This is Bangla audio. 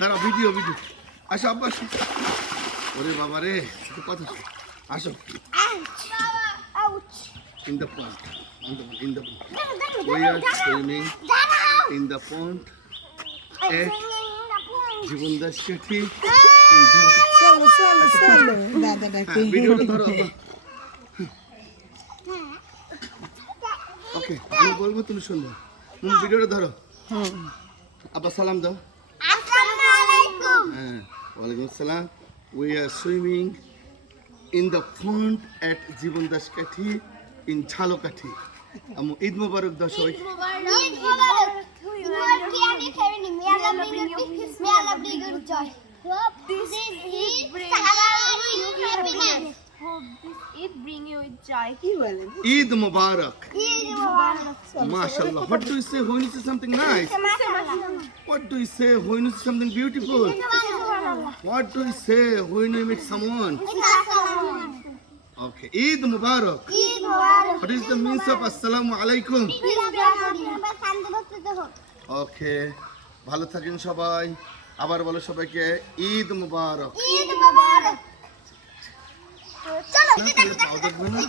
দাঁড়া ভিডিও ভিডিও আসো আব্বা আসো ওরে বাবা রে ছোট কথা আসো in the pond in the pond we are swimming in the pond at জীবন দাস কাঠি চলো চলো চলো দাদা ডাকে ভিডিওটা ধরো ওকে আমি বলবো তুমি শুনবো ভিডিওটা ধরো আব্বা সালাম দাও আসসালামু আলাইকুম হ্যাঁ ওয়ালাইকুম আসসালাম we are swimming in the pond at জীবন দাস কাঠি in ঝালকাঠি ঈদ মোবারক দাও সবাই ঈদ মোবারক you are Kiani Kevin may Allah bring you joy hope this Eid bring you happiness Hope this Eid bring you joy. কি বলেন ঈদ মোবারক Eid Mubarak mashallah what do you say when you say something nice what do you say when you say something beautiful what do you say when you meet someone okay Eid Mubarak Eid Mubarak what is the meaning of assalamu alaikum Eid ওকে ভালো থাকেন সবাই আবার বলো সবাইকে ঈদ মোবারক Mubarak চলো না, তাহলে পাও দেখবে না।